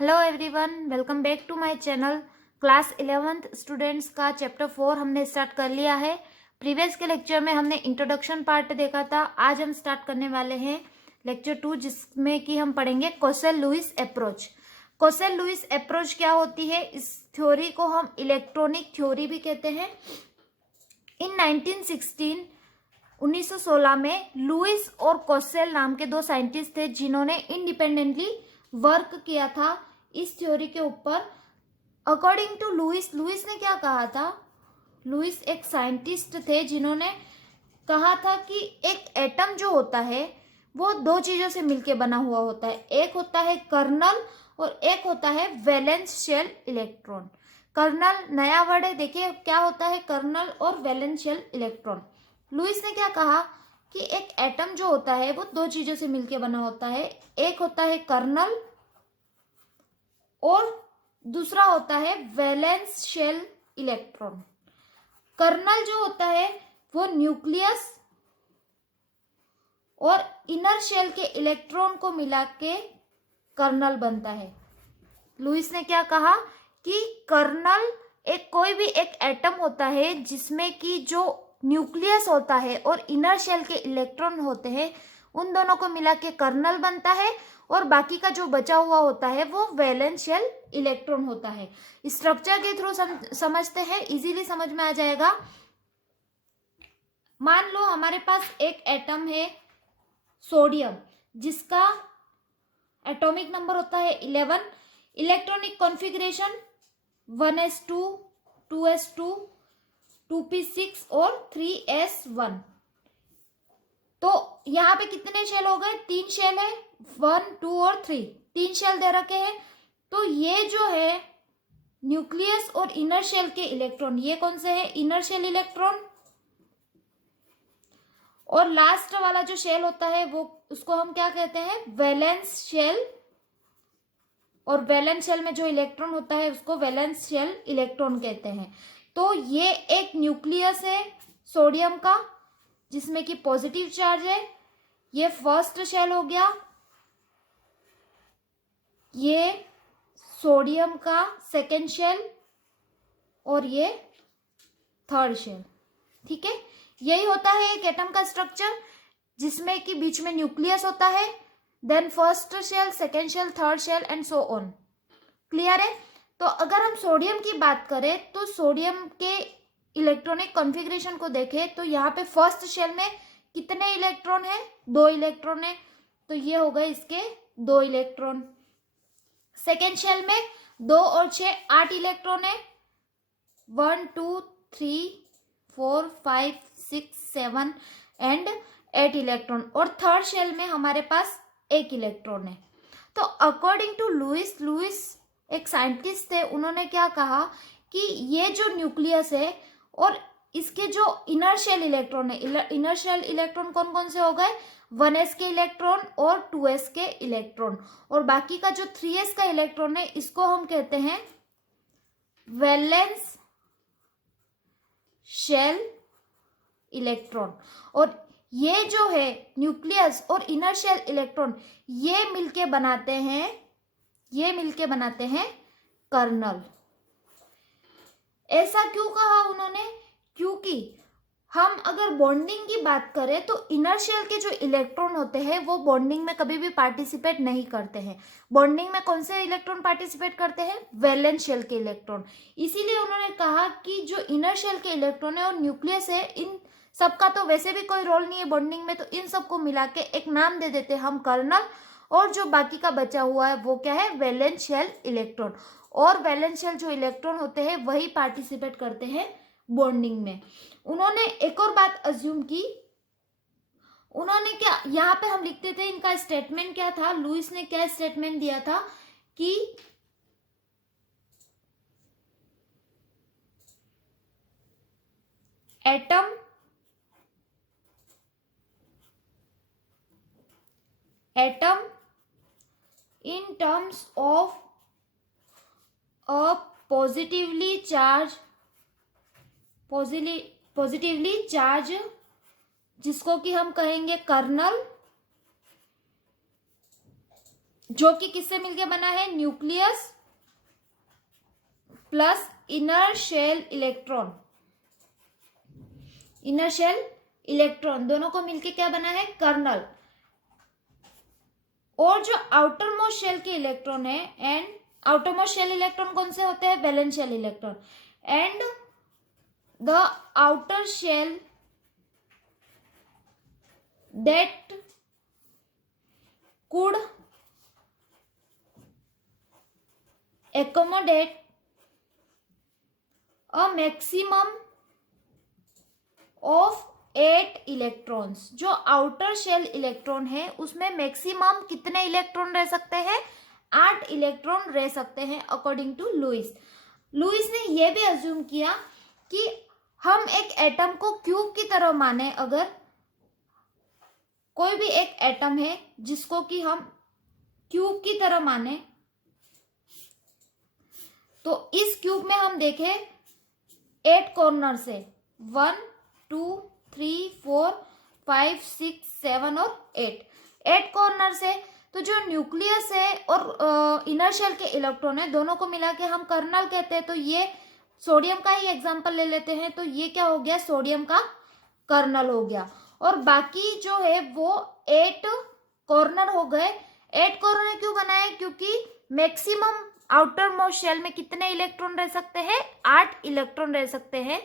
Hello everyone, welcome back to my channel. Class 11th students का chapter 4 हमने start कर लिया है। प्रीवियस के लेक्चर में हमने इंट्रोडक्शन पार्ट देखा था। आज हम स्टार्ट करने वाले हैं लेक्चर 2, जिसमें कि हम पढ़ेंगे Kossel Lewis approach. Kossel Lewis approach क्या होती है? इस थ्योरी को हम इलेक्ट्रॉनिक थ्योरी भी कहते हैं। इन 1916 में लुईस और कोसेल नाम के दो साइंटिस्ट थे जिन्होंने इंडिपेंडेंटली वर्क किया था इस थ्योरी के ऊपर। अकॉर्डिंग टू लुईस ने क्या कहा था? लुईस एक साइंटिस्ट थे जिन्होंने कहा था कि एक एटम जो होता है वो दो चीजों से मिलकर बना हुआ होता है। एक होता है कर्नल और एक होता है वैलेंस शेल इलेक्ट्रॉन। कर्नल नया वर्ड है, देखिए क्या होता है कर्नल और वैलेंस शेल इलेक्ट्रॉन। लुईस ने क्या कहा कि एक एटम जो होता है वो दो चीजों से मिलकर बना होता है। एक होता है कर्नल और दूसरा होता है वैलेंस शेल इलेक्ट्रॉन। कर्नल जो होता है वो न्यूक्लियस और इनर शेल के इलेक्ट्रॉन को मिला के कर्नल बनता है। लुईस ने क्या कहा कि कर्नल एक कोई भी एक एटम होता है जिसमें कि जो न्यूक्लियस होता है और इनर शेल के इलेक्ट्रॉन होते हैं, उन दोनों को मिला के कर्नल बनता है और बाकी का जो बचा हुआ होता है वो वैलेंस शेल इलेक्ट्रॉन होता है। स्ट्रक्चर के थ्रू समझते हैं, इजीली समझ में आ जाएगा। मान लो हमारे पास एक एटम है सोडियम, जिसका एटॉमिक नंबर होता है 11, electronic configuration 1s2, 2s2, 2p6 और 3s1। तो यहाँ पे कितने शेल हो गए? 3 शेल है, 1, 2 और 3, 3 शेल दे रखे हैं। तो ये जो है न्यूक्लियस और इनर शेल के इलेक्ट्रॉन, ये कौन से है? Inner shell electron. और लास्ट वाला जो शेल होता है वो उसको हम क्या कहते हैं? Valence shell. और वैलेंस शेल में जो इलेक्ट्रॉन होता है उसको वैलेंस शेल इलेक्ट्रॉन कहते हैं। तो ये एक न्यूक्लियस है सोडियम का जिसमें कि पॉजिटिव चार्ज है। ये फर्स्ट शेल हो गया, ये सोडियम का सेकेंड शेल और ये थर्ड शेल। ठीक है, यही होता है एक एटम का स्ट्रक्चर, जिसमें कि बीच में न्यूक्लियस होता है, then first shell, second shell, third shell and so on. Clear है? तो अगर हम सोडियम की बात करें तो सोडियम के इलेक्ट्रॉनिक कॉन्फ़िगरेशन को देखें तो यहाँ पे फर्स्ट शेल में कितने इलेक्ट्रॉन है? 2 इलेक्ट्रॉन है, तो ये हो गए इसके 2 इलेक्ट्रॉन। सेकेंड शेल में 2 और 6 8 इलेक्ट्रॉन है, 1 2 3 4 5 6 7 एंड 8 इलेक्ट्रॉन। और थर्ड शेल में हमारे पास 1 इलेक्ट्रॉन है। तो अकॉर्डिंग टू लुईस एक साइंटिस्ट थे, उन्होंने क्या कहा कि ये जो न्यूक्लियस है और इसके जो इनर शेल इलेक्ट्रॉन है, इनर शेल इलेक्ट्रॉन कौन कौन से हो गए? 1s के इलेक्ट्रॉन और 2s के इलेक्ट्रॉन, और बाकी का जो 3s का इलेक्ट्रॉन है इसको हम कहते हैं वैलेंस शेल इलेक्ट्रॉन। और ये जो है न्यूक्लियस और इनर शेल इलेक्ट्रॉन, ये मिलके बनाते हैं कर्नल। ऐसा क्यों कहा उन्होंने? क्योंकि हम अगर बॉन्डिंग की बात करें तो इनर शेल के जो इलेक्ट्रॉन होते हैं वो बॉन्डिंग में कभी भी पार्टिसिपेट नहीं करते हैं। बॉन्डिंग में कौन से इलेक्ट्रॉन पार्टिसिपेट करते हैं? वैलेंस शेल के इलेक्ट्रॉन। इसीलिए उन्होंने कहा कि जो इनर शेल के इलेक्ट्रॉन है और न्यूक्लियस है, इन सबका तो वैसे भी कोई रोल नहीं है बॉन्डिंग में, तो इन सबको मिला के एक नाम दे देते हैं हम कर्नल, और जो बाकी का बचा हुआ है वो क्या है? Valence shell electron. और वैलेंस शेल जो इलेक्ट्रॉन होते हैं वही पार्टिसिपेट करते हैं बॉन्डिंग में। उन्होंने एक और बात अज्यूम की, उन्होंने क्या, यहाँ पे हम लिखते थे इनका स्टेटमेंट क्या था? लुईस ने क्या स्टेटमेंट दिया था कि atom in terms of a positively charged जिसको कि हम कहेंगे कर्नल, जो कि किससे मिलके बना है, nucleus plus inner shell electron, inner shell electron दोनों को मिलके क्या बना है, कर्नल। और जो आउटर मोस्ट शेल के इलेक्ट्रॉन है, and outermost shell electron कौन से होते हैं, valence shell electron, and the outer shell that could accommodate a maximum of 8 electrons. जो आउटर शेल इलेक्ट्रॉन है उसमें मैक्सिमम कितने इलेक्ट्रॉन रह सकते हैं, 8 इलेक्ट्रॉन रह सकते हैं अकॉर्डिंग टू लुईस। लुईस ने यह भी अज्यूम किया कि हम एक एटम को क्यूब की तरह माने, अगर कोई भी एक एटम है जिसको कि हम क्यूब की तरह माने, तो इस क्यूब में हम देखें 8 कॉर्नर से 1 2 3 4 5 6 7 और 8 कॉर्नर से। तो जो न्यूक्लियस है और इनर शेल के इलेक्ट्रॉन है, दोनों को मिला के हम कर्नल कहते हैं। तो ये सोडियम का ही एग्जांपल ले लेते हैं, तो ये क्या हो गया, सोडियम का कर्नल हो गया। और बाकी जो है वो 8 कॉर्नर हो गए। 8 कॉर्नर क्यों बनाए, क्योंकि मैक्सिमम आउटर मोस्ट शेल में कितने इलेक्ट्रॉन रह सकते हैं, 8 इलेक्ट्रॉन रह सकते हैं।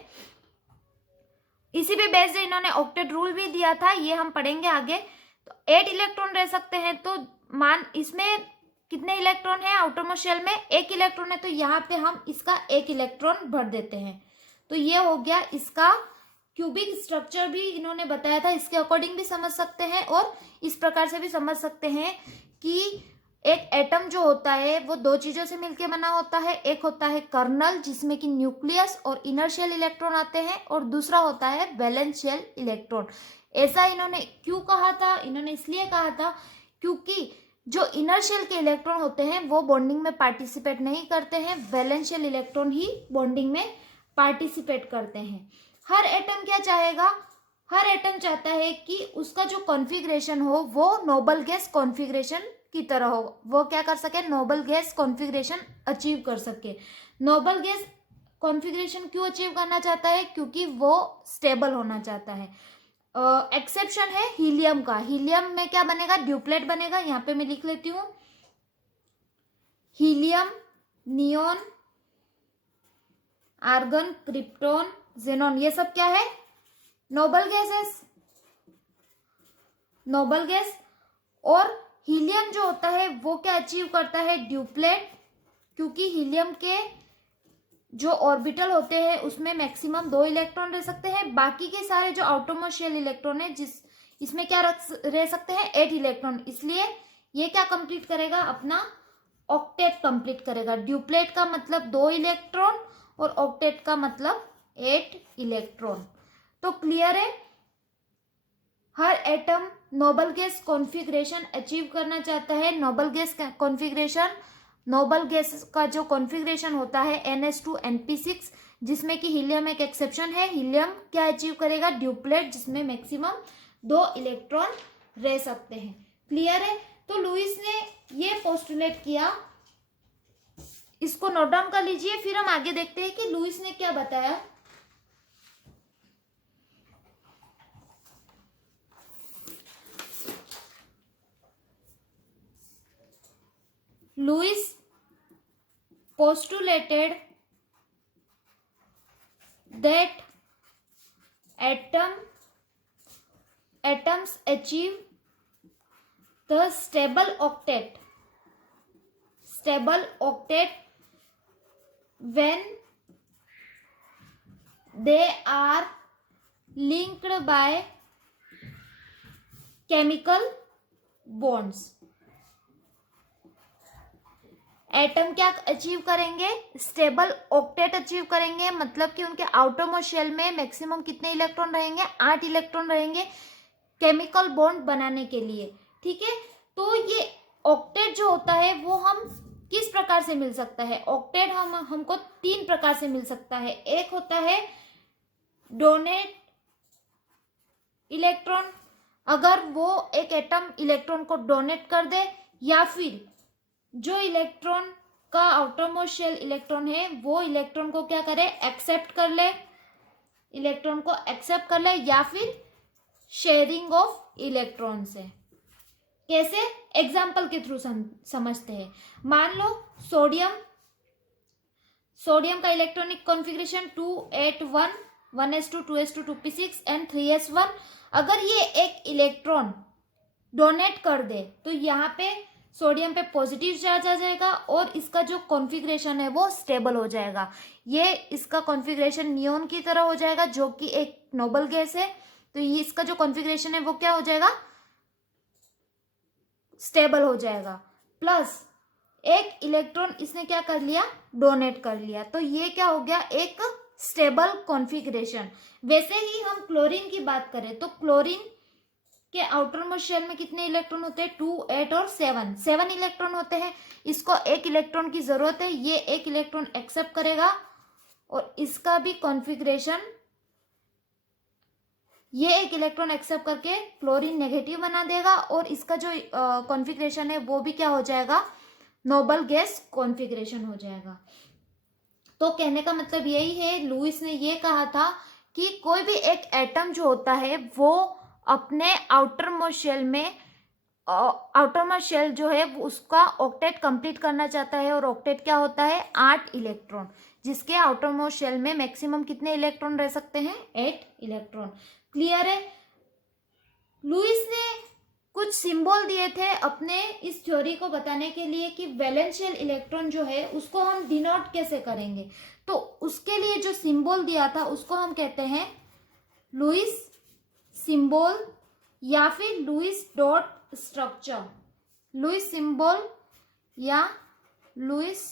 इसी पे बेस्ड इन्होंने ऑक्टेट रूल भी दिया था, ये हम पढ़ेंगे आगे। तो 8 इलेक्ट्रॉन रह सकते हैं, तो मान इसमें कितने इलेक्ट्रॉन है, आउटर मोस्ट शेल में 1 इलेक्ट्रॉन है, तो यहाँ पे हम इसका 1 इलेक्ट्रॉन भर देते हैं। तो ये हो गया इसका क्यूबिक स्ट्रक्चर, भी इन्होंने बताया था, इसके अकॉर्डिंग भी समझ सकते हैं और इस प्रकार से भी समझ सकते हैं कि एक एटम जो होता है वो 2 चीजों से मिलकर बना होता है। एक होता है कर्नल जिसमें कि न्यूक्लियस और इनर शेल इलेक्ट्रॉन आते हैं, और दूसरा होता है वैलेंस शेल इलेक्ट्रॉन। ऐसा इन्होंने क्यों कहा था, इन्होंने इसलिए कहा था क्योंकि जो इनर शेल के इलेक्ट्रॉन होते हैं वो बॉन्डिंग में पार्टिसिपेट नहीं करते हैं, वैलेंस शेल इलेक्ट्रॉन ही बॉन्डिंग में पार्टिसिपेट करते हैं। हर एटम क्या चाहेगा, हर एटम चाहता है कि उसका जो कॉन्फ़िगरेशन हो वो नोबल गैस कॉन्फ़िगरेशन की तरह हो, वो क्या कर सके, नोबल गैस कॉन्फ़िगरेशन अचीव कर सके। नोबल गैस कॉन्फ़िगरेशन क्यों अचीव करना चाहता है, क्योंकि वो स्टेबल होना चाहता है। एक्सेप्शन है हीलियम का। हीलियम में क्या बनेगा, ड्यूप्लेट बनेगा। यहाँ पे मैं लिख लेती हूँ, helium, neon, argon, krypton, xenon, ये सब क्या है, नोबल गैसेस, नोबल गैस। और हीलियम जो होता है वो क्या अचीव करता है, ड्यूप्लेट, क्योंकि हीलियम के जो ऑर्बिटल होते हैं उसमें मैक्सिमम 2 इलेक्ट्रॉन रह सकते हैं। बाकी के सारे जो आउटरमोस्ट शेल इलेक्ट्रॉन है इसमें क्या रह सकते हैं, 8 इलेक्ट्रॉन। इसलिए ये क्या कंप्लीट करेगा, अपना ऑक्टेट कंप्लीट करेगा। ड्यूप्लेट का मतलब 2 इलेक्ट्रॉन और ऑक्टेट का मतलब 8 इलेक्ट्रॉन। तो क्लियर है, हर atom noble gas configuration achieve करना चाहता है। Noble gas configuration, noble gas का जो कॉन्फ़िगरेशन होता है NH2 NP6, जिसमें कि हीलियम एक एक्सेप्शन है। हीलियम क्या अचीव करेगा, ड्यूप्लेट, जिसमें मैक्सिमम 2 इलेक्ट्रॉन रह सकते हैं। क्लियर है। तो लुईस ने ये पोस्टुलेट किया, इसको नोट डाउन कर लीजिए, फिर हम आगे देखते हैं कि लुईस ने क्या बताया। Lewis postulated that atoms achieve the stable octet when they are linked by chemical bonds। Atom क्या अचीव करेंगे, स्टेबल ऑक्टेट अचीव करेंगे, मतलब कि उनके आउटर मोस्ट शेल में मैक्सिमम कितने इलेक्ट्रॉन रहेंगे, 8 इलेक्ट्रॉन रहेंगे केमिकल बॉन्ड बनाने के लिए। ठीक है, तो ये ऑक्टेट जो होता है वो हम किस प्रकार से मिल सकता है, ऑक्टेट हमको 3 प्रकार से मिल सकता है। एक होता है डोनेट इलेक्ट्रॉन, अगर वो एक एटम इलेक्ट्रॉन को डोनेट कर दे, या फिर जो इलेक्ट्रॉन का आउटरमोस्ट शेल इलेक्ट्रॉन है वो इलेक्ट्रॉन को क्या करे, एक्सेप्ट कर ले, इलेक्ट्रॉन को एक्सेप्ट कर ले, या फिर शेयरिंग ऑफ इलेक्ट्रॉन से। कैसे, एग्जाम्पल के थ्रू समझते हैं। मान लो सोडियम का electronic configuration 281 1s2 2s2 2p6 and 3s1। अगर ये एक इलेक्ट्रॉन डोनेट कर दे तो यहाँ पे सोडियम पे पॉजिटिव चार्ज आ जाएगा और इसका जो कॉन्फ़िगरेशन है वो स्टेबल हो जाएगा। ये इसका कॉन्फ़िगरेशन नियोन की तरह हो जाएगा जो कि एक नोबल गैस है, तो ये इसका जो कॉन्फ़िगरेशन है वो क्या हो जाएगा, स्टेबल हो जाएगा। प्लस एक इलेक्ट्रॉन इसने क्या कर लिया, डोनेट कर लिया, तो ये क्या हो गया, एक स्टेबल कॉन्फ़िगरेशन। वैसे ही हम क्लोरीन की बात करें तो क्लोरीन के आउटर मोस्ट शेल में कितने इलेक्ट्रॉन होते हैं, 2, 8 और 7 इलेक्ट्रॉन होते हैं। इसको एक इलेक्ट्रॉन की जरूरत है, ये एक इलेक्ट्रॉन एक्सेप्ट करेगा और इसका भी कॉन्फ़िगरेशन, ये एक इलेक्ट्रॉन एक्सेप्ट करके क्लोरीन नेगेटिव बना देगा और इसका जो कॉन्फ़िगरेशन है वो भी क्या हो जाएगा, नोबल गैस कॉन्फ़िगरेशन हो जाएगा। तो कहने का मतलब यही है, लुईस ने ये कहा था कि कोई भी एक एटम जो होता है वो अपने आउटर मोस्ट शेल जो है वो उसका ऑक्टेट कंप्लीट करना चाहता है, और ऑक्टेट क्या होता है, 8 इलेक्ट्रॉन, जिसके आउटर मोस्ट शेल में मैक्सिमम कितने इलेक्ट्रॉन रह सकते हैं, 8 इलेक्ट्रॉन। क्लियर है। लुईस ने कुछ सिंबल दिए थे अपने इस थ्योरी को बताने के लिए कि वैलेंस शेल इलेक्ट्रॉन जो है उसको हम डिनोट कैसे करेंगे। तो उसके लिए जो सिंबल दिया था उसको हम कहते हैं लुईस सिंबल या फिर Lewis dot structure. Lewis symbol या लुईस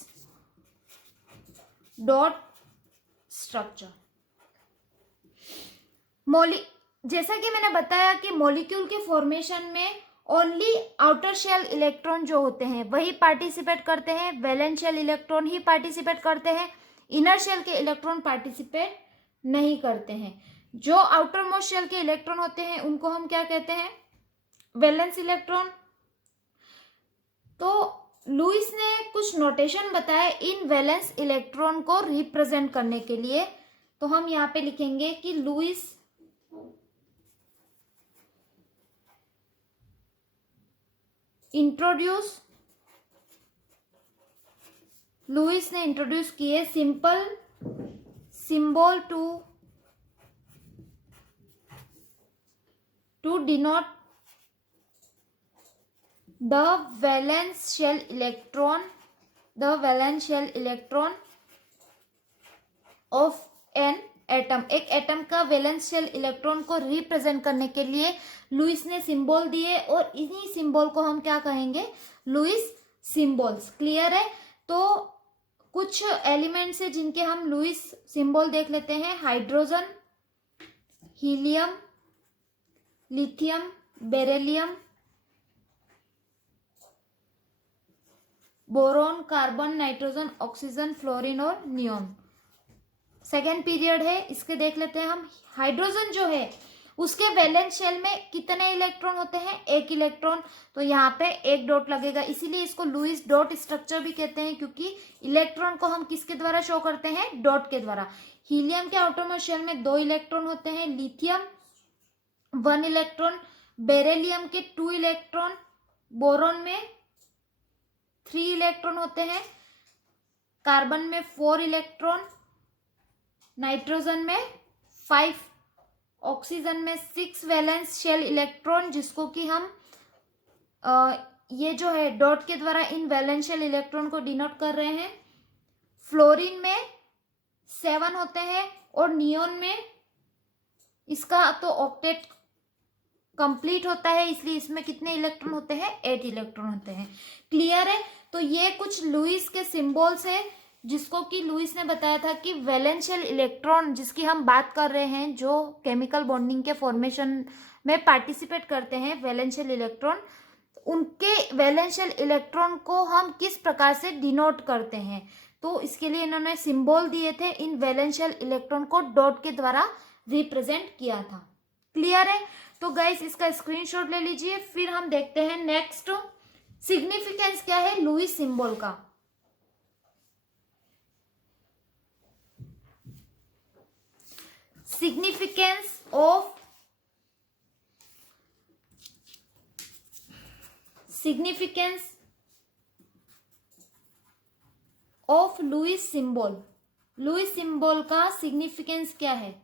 डॉट स्ट्रक्चर। जैसा कि मैंने बताया कि मॉलिक्यूल के फॉर्मेशन में ओनली आउटर शेल इलेक्ट्रॉन जो होते हैं वही पार्टिसिपेट करते हैं, वैलेंस शेल इलेक्ट्रॉन ही पार्टिसिपेट करते हैं, इनर शेल के इलेक्ट्रॉन पार्टिसिपेट नहीं करते हैं। जो आउटर मोस्ट शेल के इलेक्ट्रॉन होते हैं उनको हम क्या कहते हैं, वैलेंस इलेक्ट्रॉन। तो लुईस ने कुछ नोटेशन बताए इन वैलेंस इलेक्ट्रॉन को रिप्रेजेंट करने के लिए। तो हम यहाँ पे लिखेंगे कि लुईस लुईस ने इंट्रोड्यूस किए simple symbol to denote the valence shell electron of an atom. एक एटम का वैलेंस शेल इलेक्ट्रॉन को रिप्रेजेंट करने के लिए लुईस ने सिंबल दिए और इन्हीं सिंबल को हम क्या कहेंगे, लुईस सिंबल्स। क्लियर है। तो कुछ एलिमेंट्स है जिनके हम लुईस सिंबल देख लेते हैं। Hydrogen, helium, lithium, beryllium, boron, carbon, nitrogen, oxygen, fluorine और नियोन। सेकेंड पीरियड है, इसके देख लेते हैं हम। हाइड्रोजन जो है उसके वैलेंस शेल में कितने इलेक्ट्रॉन होते हैं, 1 इलेक्ट्रॉन। तो यहाँ पे 1 डॉट लगेगा, इसीलिए इसको लुईस डॉट स्ट्रक्चर भी कहते हैं, क्योंकि इलेक्ट्रॉन को हम किसके द्वारा शो करते हैं, डॉट के द्वारा। हीलियम के आउटरमोस्ट शेल में 2 इलेक्ट्रॉन होते हैं, लिथियम 1 इलेक्ट्रॉन, बेरिलियम के 2 इलेक्ट्रॉन, बोरॉन में 3 इलेक्ट्रॉन होते हैं, कार्बन में 4 इलेक्ट्रॉन, नाइट्रोजन में 5, ऑक्सीजन में 6 वैलेंस शेल इलेक्ट्रॉन, जिसको कि हम ये जो है डॉट के द्वारा इन वैलेंस शेल इलेक्ट्रॉन को डिनोट कर रहे हैं। फ्लोरीन में 7 होते हैं और नियोन में इसका तो ऑक्टेट कंप्लीट होता है, इसलिए इसमें कितने इलेक्ट्रॉन होते हैं, 8 इलेक्ट्रॉन होते हैं। क्लियर है। तो ये कुछ लुईस के सिंबल्स है जिसको कि लुईस ने बताया था कि वैलेंस शेल इलेक्ट्रॉन जिसकी हम बात कर रहे हैं, जो केमिकल बॉन्डिंग के फॉर्मेशन में पार्टिसिपेट करते हैं, वैलेंस शेल इलेक्ट्रॉन, उनके वैलेंस शेल इलेक्ट्रॉन को हम किस प्रकार से डिनोट करते हैं। तो इसके लिए इन्होंने सिंबल दिए थे, इन वैलेंस शेल इलेक्ट्रॉन को डॉट के द्वारा रिप्रेजेंट किया था। क्लियर है। तो गाइस इसका स्क्रीनशॉट ले लीजिए। फिर हम देखते हैं नेक्स्ट सिग्निफिकेंस क्या है लुईस सिंबल का? Significance of Lewis symbol, Lewis symbol का सिग्निफिकेंस क्या है?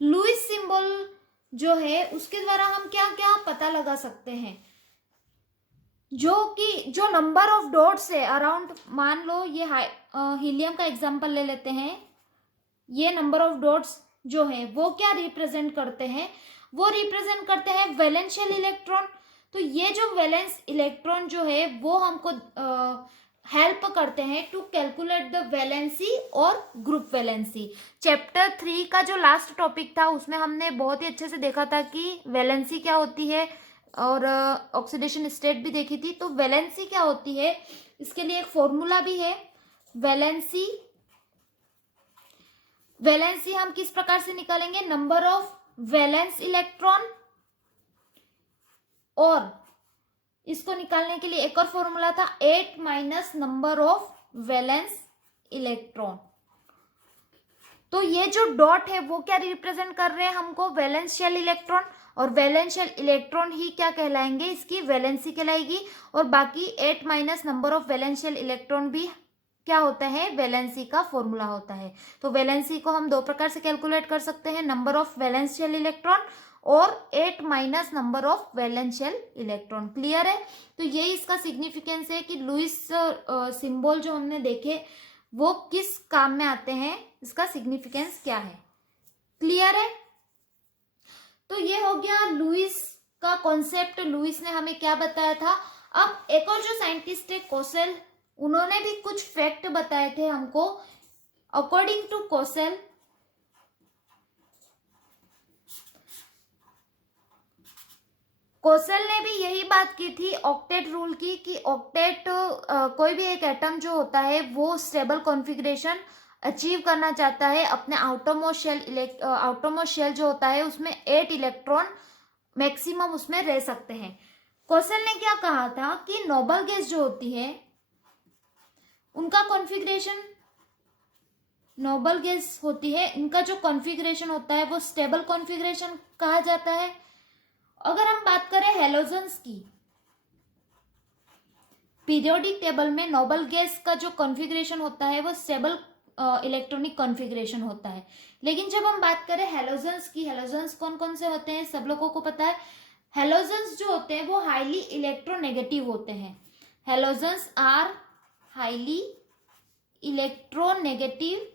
लुईस सिंबल जो है उसके द्वारा हम क्या क्या पता लगा सकते हैं? जो नंबर ऑफ डॉट्स है अराउंड, मान लो ये हीलियम का एग्जांपल ले लेते हैं, ये नंबर ऑफ डॉट्स जो है वो क्या रिप्रेजेंट करते हैं? वो रिप्रेजेंट करते हैं वैलेंशियल इलेक्ट्रॉन। तो ये जो वैलेंस इलेक्ट्रॉन जो है वो हमको हेल्प करते हैं टू कैलकुलेट द वैलेंसी और ग्रुप वैलेंसी। चैप्टर 3 का जो लास्ट टॉपिक था उसमें हमने बहुत ही अच्छे से देखा था कि वैलेंसी क्या होती है और ऑक्सीडेशन स्टेट भी देखी थी। तो वैलेंसी क्या होती है इसके लिए एक फॉर्मूला भी है। वैलेंसी हम किस प्रकार से निकालेंगे? नंबर ऑफ वैलेंस इलेक्ट्रॉन, और इसको निकालने के लिए एक और फॉर्मूला था 8 minus number of valence electron. तो ये जो डॉट है वो क्या रिप्रेजेंट कर रहे हैं हमको? वैलेंशियल इलेक्ट्रॉन, और वैलेंशियल इलेक्ट्रॉन ही क्या कहलाएंगे? इसकी वैलेंसी कहलाएगी। और बाकी 8 माइनस नंबर ऑफ वैलेंशियल इलेक्ट्रॉन भी क्या होता है? वैलेंसी का फॉर्मूला होता है। तो वैलेंसी को हम दो प्रकार से कैलकुलेट कर सकते हैं, नंबर ऑफ वैलेंशियल इलेक्ट्रॉन और 8 minus number of वैलेंशियल electron. Clear है? तो यही इसका सिग्निफिकेंस है कि लुईस सिंबल जो हमने देखे वो किस काम में आते हैं, इसका सिग्निफिकेंस क्या है। क्लियर है? तो ये हो गया लुईस का कॉन्सेप्ट, लुईस ने हमें क्या बताया था। अब एक और जो साइंटिस्ट है कोसेल, उन्होंने भी कुछ फैक्ट बताए थे हमको। अकॉर्डिंग टू कोसेल, कोसेल ने भी यही बात की थी ऑक्टेट रूल की, कि ऑक्टेट कोई भी एक एटम जो होता है वो स्टेबल कॉन्फ़िगरेशन अचीव करना चाहता है अपने आउटरमोस्ट शेल जो होता है उसमें 8 इलेक्ट्रॉन मैक्सिमम उसमें रह सकते हैं। कोसेल ने क्या कहा था कि नोबल गैस जो होती है उनका कॉन्फ़िगरेशन, नोबल गैस होती है इनका जो कॉन्फ़िगरेशन होता है वो स्टेबल कॉन्फ़िगरेशन कहा जाता है। अगर हम बात करें हैलोजन्स की, पीरियोडिक टेबल में नोबल गैस का जो कॉन्फ़िगरेशन होता है वो स्टेबल इलेक्ट्रॉनिक कॉन्फ़िगरेशन होता है। लेकिन जब हम बात करें हैलोजन्स की, हैलोजन्स कौन कौन से होते हैं सब लोगों को पता है। हैलोजन्स जो होते हैं वो हाईली इलेक्ट्रोनेगेटिव होते हैं। Halogens are highly electronegative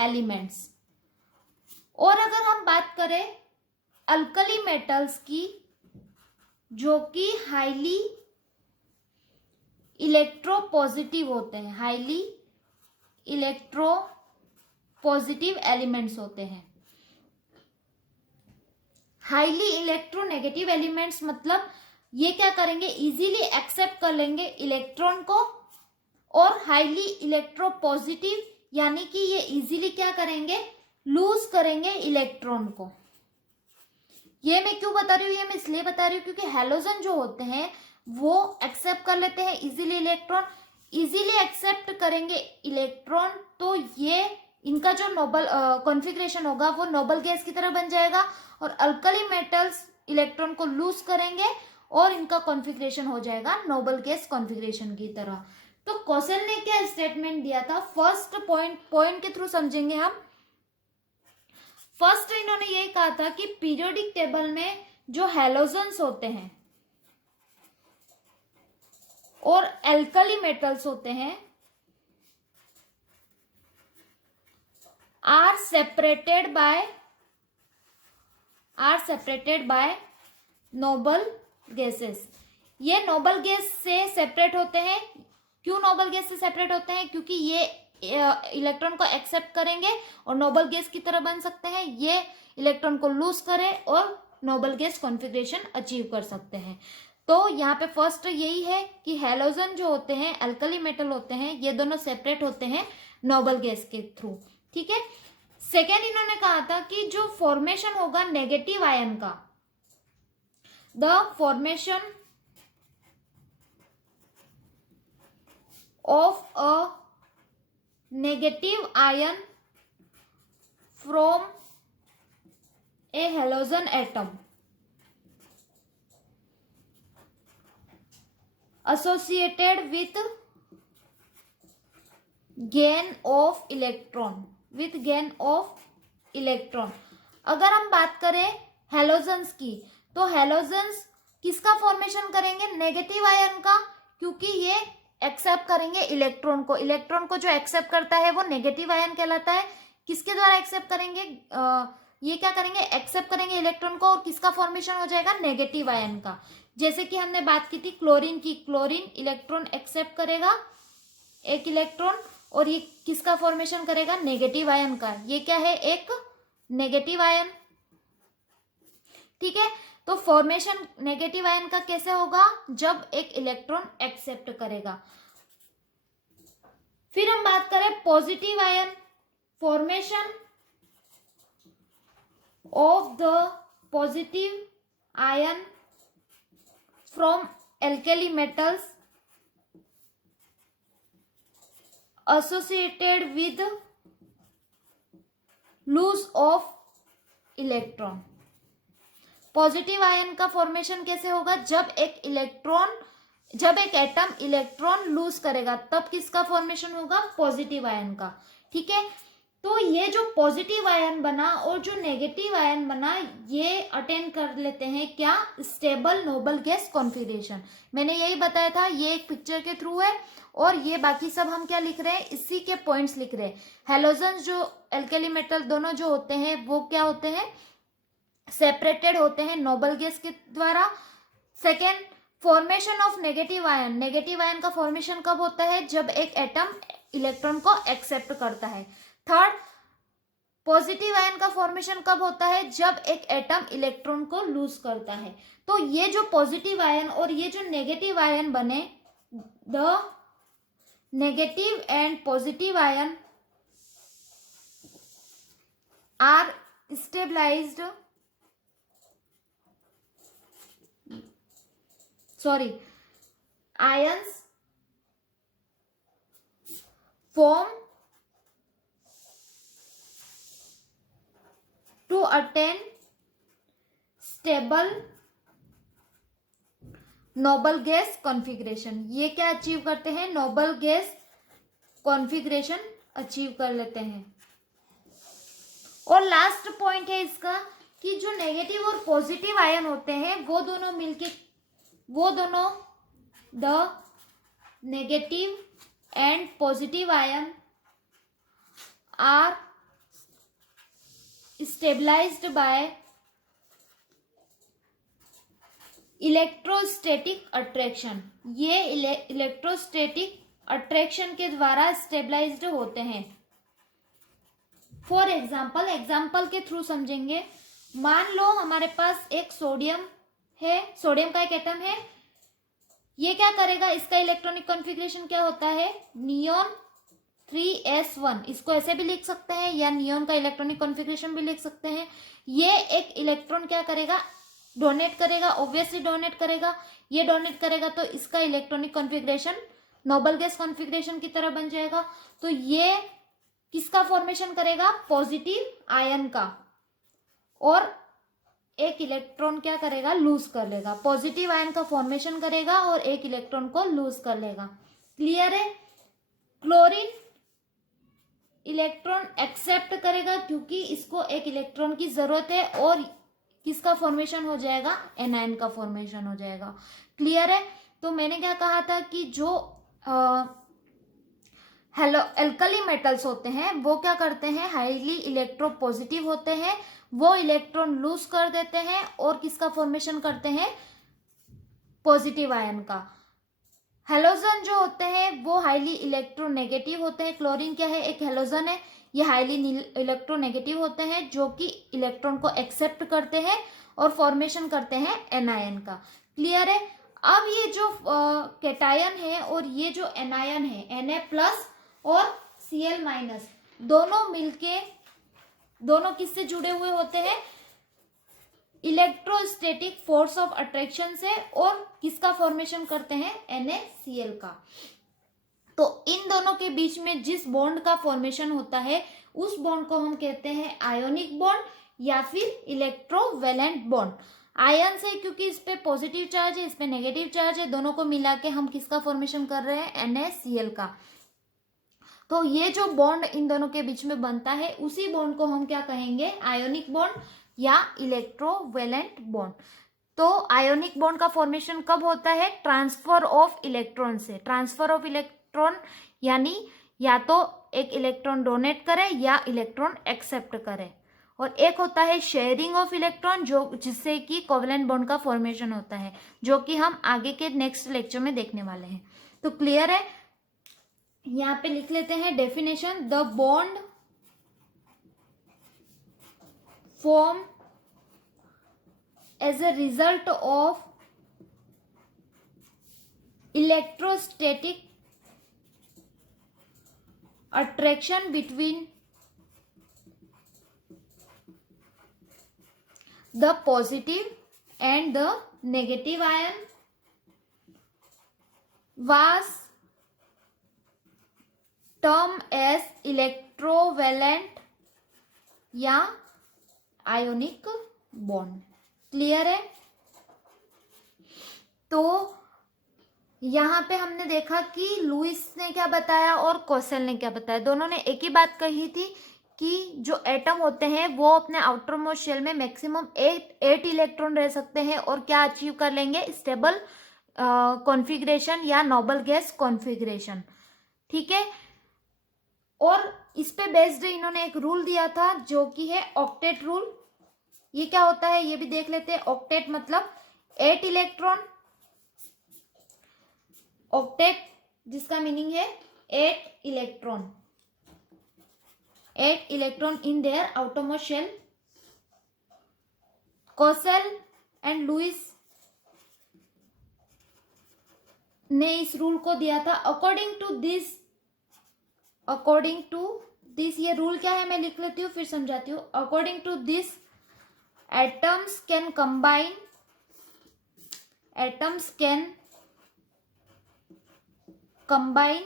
elements. और अगर हम बात करें अल्कली मेटल्स की, जो कि हाईली इलेक्ट्रोपॉजिटिव होते हैं, हाईली इलेक्ट्रोपॉजिटिव एलिमेंट्स होते हैं। हाईली इलेक्ट्रोनेगेटिव एलिमेंट्स मतलब ये क्या करेंगे? इजीली एक्सेप्ट कर लेंगे इलेक्ट्रॉन को, और हाईली इलेक्ट्रोपॉजिटिव यानी कि ये इजीली क्या करेंगे? लूज करेंगे इलेक्ट्रॉन को। ये मैं क्यों बता रही हूँ? ये मैं इसलिए बता रही हूँ क्योंकि हैलोजन जो होते हैं वो एक्सेप्ट कर लेते हैं इजीली इलेक्ट्रॉन, इजीली एक्सेप्ट करेंगे इलेक्ट्रॉन, तो ये इनका जो नोबल कॉन्फ़िगरेशन होगा वो नोबल गैस की तरह बन जाएगा। और अल्कली मेटल्स इलेक्ट्रॉन को लूज करेंगे और इनका कॉन्फ़िगरेशन हो जाएगा नोबल गैस कॉन्फ़िगरेशन की तरह। तो कोसेल ने क्या स्टेटमेंट दिया था? फर्स्ट पॉइंट के थ्रू समझेंगे हम। फर्स्ट इन्होंने यही कहा था कि पीरियोडिक टेबल में जो हैलोजन्स होते हैं और एल्कली मेटल्स होते हैं are separated by noble gases. ये नोबल गैस से सेपरेट होते हैं। क्यों नोबल गैस से सेपरेट होते हैं? क्योंकि ये इलेक्ट्रॉन को एक्सेप्ट करेंगे और नोबल गैस की तरह बन सकते हैं, ये इलेक्ट्रॉन को लूज करें और नोबल गैस कॉन्फ़िगरेशन अचीव कर सकते हैं। तो यहाँ पे फर्स्ट यही है कि हैलोजन जो होते हैं, अल्कली मेटल होते हैं, ये दोनों सेपरेट होते हैं नोबल गैस के थ्रू। ठीक है। सेकेंड इन्होंने कहा था कि जो फॉर्मेशन होगा नेगेटिव आयन का, the formation of a negative ion from A halogen atom associated with gain of electron। अगर हम बात करें हेलोजन्स की, तो हेलोजन्स किसका फॉर्मेशन करेंगे? नेगेटिव आयन का, क्योंकि ये एक्सेप्ट करेंगे इलेक्ट्रॉन को। इलेक्ट्रॉन को जो एक्सेप्ट करता है वो नेगेटिव आयन कहलाता है। किसके द्वारा एक्सेप्ट करेंगे? ये क्या करेंगे? एक्सेप्ट करेंगे इलेक्ट्रॉन को, और किसका फॉर्मेशन हो जाएगा? नेगेटिव आयन का। जैसे कि हमने बात की थी क्लोरीन की, क्लोरीन इलेक्ट्रॉन एक्सेप्ट करेगा एक इलेक्ट्रॉन, और ये किसका फॉर्मेशन करेगा? नेगेटिव आयन का। ये क्या है? एक नेगेटिव आयन। ठीक है, तो फॉर्मेशन नेगेटिव आयन का कैसे होगा? जब एक इलेक्ट्रॉन एक्सेप्ट करेगा। फिर हम बात करें positive ion, formation of the positive ion from alkali metals associated with loss of electron। Positive ion का फॉर्मेशन कैसे होगा? जब एक एटम इलेक्ट्रॉन लूज करेगा, तब किसका फॉर्मेशन होगा? पॉजिटिव आयन का। ठीक है, तो ये जो पॉजिटिव आयन बना और जो नेगेटिव आयन बना, ये अटेन कर लेते हैं क्या? Stable noble gas configuration. मैंने यही बताया था, ये एक पिक्चर के थ्रू है, और ये बाकी सब हम क्या लिख रहे हैं? इसी के पॉइंट्स लिख रहे हैं। हेलोजन जो एल्केली मेटल दोनों जो होते हैं, वो क्या होते हैं? सेपरेटेड होते हैं नोबल गैस के द्वारा। Second, formation of negative ion. Negative ion का फॉर्मेशन कब होता है? जब एक एटम इलेक्ट्रॉन को एक्सेप्ट करता है। थर्ड, पॉजिटिव आयन का फॉर्मेशन कब होता है? जब एक एटम इलेक्ट्रॉन को लूज करता है। तो ये जो पॉजिटिव आयन और ये जो नेगेटिव आयन बने, the negative and positive ion are stabilised, ions form to attain stable noble gas configuration। ये क्या अचीव करते हैं? नोबल गैस कॉन्फ़िगरेशन अचीव कर लेते हैं। और लास्ट पॉइंट है इसका कि जो नेगेटिव और पॉजिटिव आयन होते हैं, वो दोनों the negative and positive ion are stabilized by electrostatic attraction. ये इलेक्ट्रोस्टैटिक अट्रैक्शन के द्वारा स्टेबलाइज्ड होते हैं। फॉर एग्जाम्पल के थ्रू समझेंगे। मान लो हमारे पास एक सोडियम है, सोडियम का एक एटम है। ये क्या करेगा? इसका इलेक्ट्रॉनिक कॉन्फ़िगरेशन क्या होता है? Neon 3s1। इसको ऐसे भी लिख सकते हैं, या नियॉन का इलेक्ट्रॉनिक कॉन्फ़िगरेशन भी लिख सकते हैं। ये एक इलेक्ट्रॉन क्या करेगा? डोनेट करेगा, ऑब्वियसली डोनेट करेगा। ये डोनेट करेगा तो इसका electronic configuration noble gas configuration की तरह बन जाएगा। तो ये किसका फॉर्मेशन करेगा? पॉजिटिव आयन का। और एक इलेक्ट्रॉन क्या करेगा? लूज कर लेगा। पॉजिटिव आयन का फॉर्मेशन करेगा और एक इलेक्ट्रॉन को लूज कर लेगा। क्लियर है? क्लोरीन इलेक्ट्रॉन एक्सेप्ट करेगा, क्योंकि इसको एक इलेक्ट्रॉन की जरूरत है, और किसका फॉर्मेशन हो जाएगा? एनायन का फॉर्मेशन हो जाएगा। क्लियर है? तो मैंने क्या कहा था कि जो एल्कली मेटल्स होते हैं, वो क्या करते हैं? हाईली इलेक्ट्रोपॉजिटिव होते हैं। वो इलेक्ट्रॉन लूज कर देते हैं और किसका फॉर्मेशन करते हैं? पॉजिटिव आयन का। हेलोजन जो होते हैं वो हाईली इलेक्ट्रोनेगेटिव होते हैं। क्लोरीन क्या है? एक हेलोजन है। ये हाईली इलेक्ट्रोनेगेटिव होते हैं, जो कि इलेक्ट्रॉन को एक्सेप्ट करते हैं और फॉर्मेशन करते हैं एनायन का। क्लियर है? अब ये जो कैटायन है और ये जो एनायन है, Na+ और Cl-, दोनों मिलके, दोनों किससे जुड़े हुए होते हैं? इलेक्ट्रोस्टैटिक फोर्स ऑफ अट्रैक्शन से और किसका फॉर्मेशन करते हैं, NaCl का। तो इन दोनों के बीच में जिस बॉन्ड का फॉर्मेशन होता है उस बॉन्ड को हम कहते हैं आयोनिक बॉन्ड या फिर इलेक्ट्रोवैलेंट बॉन्ड। आयन से क्योंकि इस पे पॉजिटिव चार्ज है, इस पे नेगेटिव चार्ज है, दोनों को मिला के हम किसका फॉर्मेशन कर रहे हैं, NaCl का। तो ये जो बॉन्ड इन दोनों के बीच में बनता है उसी बॉन्ड को हम क्या कहेंगे, आयोनिक बॉन्ड या इलेक्ट्रोवैलेंट बॉन्ड। तो आयोनिक बॉन्ड का फॉर्मेशन कब होता है, ट्रांसफर ऑफ इलेक्ट्रॉन से। ट्रांसफर ऑफ इलेक्ट्रॉन यानी या तो एक इलेक्ट्रॉन डोनेट करे या इलेक्ट्रॉन एक्सेप्ट करे, और एक होता है शेयरिंग ऑफ इलेक्ट्रॉन जो जिससे कि कोवलेंट बॉन्ड का फॉर्मेशन होता है, जो कि हम आगे के नेक्स्ट लेक्चर में देखने वाले हैं। तो क्लियर है, यहां पे लिख लेते हैं definition. The bond form as a result of electrostatic attraction between the positive and the negative ion was termed as electrovalent या ionic bond। क्लियर है। तो यहाँ पे हमने देखा कि लुईस ने क्या बताया और कोसेल ने क्या बताया। दोनों ने एक ही बात कही थी कि जो एटम होते हैं वो अपने आउटर मोस्ट शेल में मैक्सिमम 8 इलेक्ट्रॉन रह सकते हैं और क्या अचीव कर लेंगे, स्टेबल कॉन्फ़िगरेशन या नोबल गैस कॉन्फ़िगरेशन। ठीक है, और इस पे बेस्ड इन्होंने एक रूल दिया था जो कि है ऑक्टेट रूल। ये क्या होता है ये भी देख लेते हैं। ऑक्टेट मतलब 8 इलेक्ट्रॉन, ऑक्टेट जिसका मीनिंग है 8 electron, 8 electron in their outermost shell. Kossel and Lewis ने इस रूल को दिया था। अकॉर्डिंग टू दिस ये रूल क्या है मैं लिख लेती हूँ फिर समझाती हूँ। According to this atoms can combine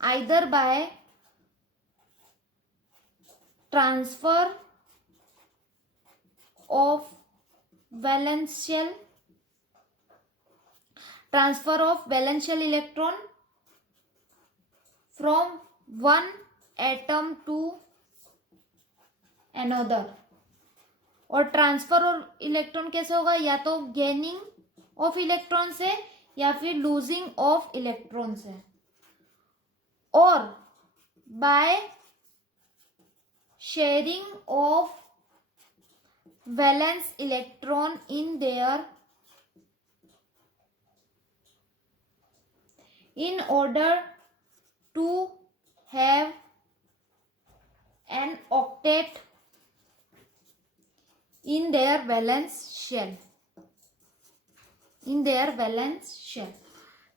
either by transfer of valential electron from one atom to another। और ट्रांसफर ऑफ इलेक्ट्रॉन कैसे होगा, या तो गेनिंग ऑफ इलेक्ट्रॉन से या फिर लूजिंग ऑफ इलेक्ट्रॉन से, और by sharing of valence electron in there in order to have an octet in their valence shell,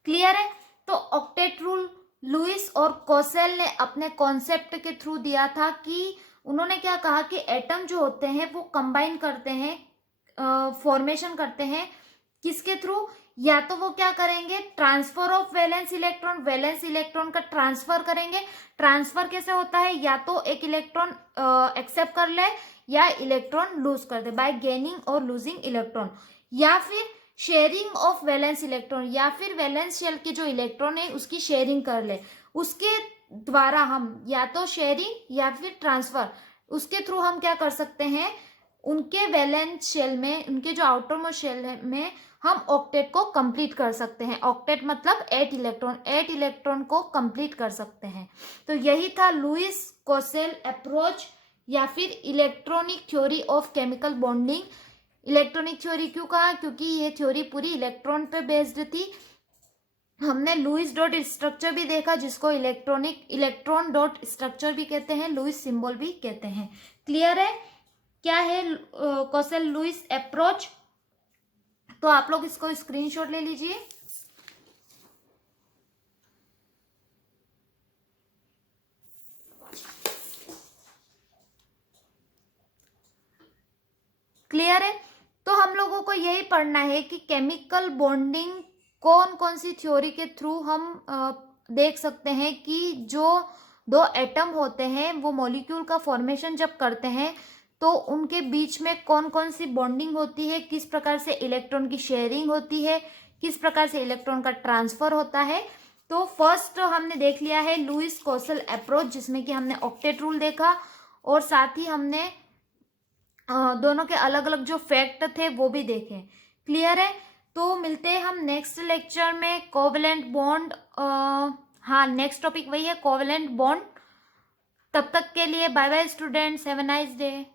clear है। तो ऑक्टेट रूल लुईस और कोसेल ने अपने कॉन्सेप्ट के थ्रू दिया था कि उन्होंने क्या कहा कि एटम जो होते हैं वो कंबाइन करते हैं, फॉर्मेशन करते हैं किसके थ्रू, या तो वो क्या करेंगे ट्रांसफर ऑफ वैलेंस इलेक्ट्रॉन का ट्रांसफर करेंगे। ट्रांसफर कैसे होता है, या तो एक इलेक्ट्रॉन एक्सेप्ट कर ले या इलेक्ट्रॉन लूज कर दे बाय गेनिंग और लूजिंग इलेक्ट्रॉन, या फिर शेयरिंग ऑफ वैलेंस इलेक्ट्रॉन, या फिर वैलेंस शेल की जो इलेक्ट्रॉन है उसकी शेयरिंग कर ले। उसके द्वारा हम या तो शेयरिंग या फिर ट्रांसफर, उसके थ्रू हम क्या कर सकते हैं, उनके वैलेंस शेल में, उनके जो आउटर मोस्ट शेल में हम ऑक्टेट को कंप्लीट कर सकते हैं। ऑक्टेट मतलब 8 इलेक्ट्रॉन को कंप्लीट कर सकते हैं। तो यही था लुईस कोसेल अप्रोच या फिर electronic theory of chemical bonding. Electronic theory क्यों कहा, क्योंकि ये थ्योरी पूरी इलेक्ट्रॉन पे बेस्ड थी। हमने लुईस डॉट स्ट्रक्चर भी देखा जिसको इलेक्ट्रॉन डॉट स्ट्रक्चर भी कहते हैं, लुईस सिंबल भी कहते हैं। क्लियर है क्या है कोसेल लुईस अप्रोच। तो आप लोग इसको स्क्रीनशॉट ले लीजिए। क्लियर है। तो हम लोगों को यही पढ़ना है कि केमिकल बॉन्डिंग कौन कौन सी थ्योरी के थ्रू हम देख सकते हैं कि जो दो एटम होते हैं वो मॉलिक्यूल का फॉर्मेशन जब करते हैं तो उनके बीच में कौन कौन सी बॉन्डिंग होती है, किस प्रकार से इलेक्ट्रॉन की शेयरिंग होती है, किस प्रकार से इलेक्ट्रॉन का ट्रांसफर होता है। तो फर्स्ट हमने देख लिया है लुईस कोसल अप्रोच, जिसमें कि हमने ऑक्टेट रूल देखा और साथ ही हमने दोनों के अलग अलग जो फैक्ट थे वो भी देखे। क्लियर है। तो मिलते हैं हम नेक्स्ट लेक्चर में कोवेलेंट बॉन्ड। हाँ, नेक्स्ट टॉपिक वही है कोवेलेंट बॉन्ड। तब तक के लिए bye bye students, have a nice day.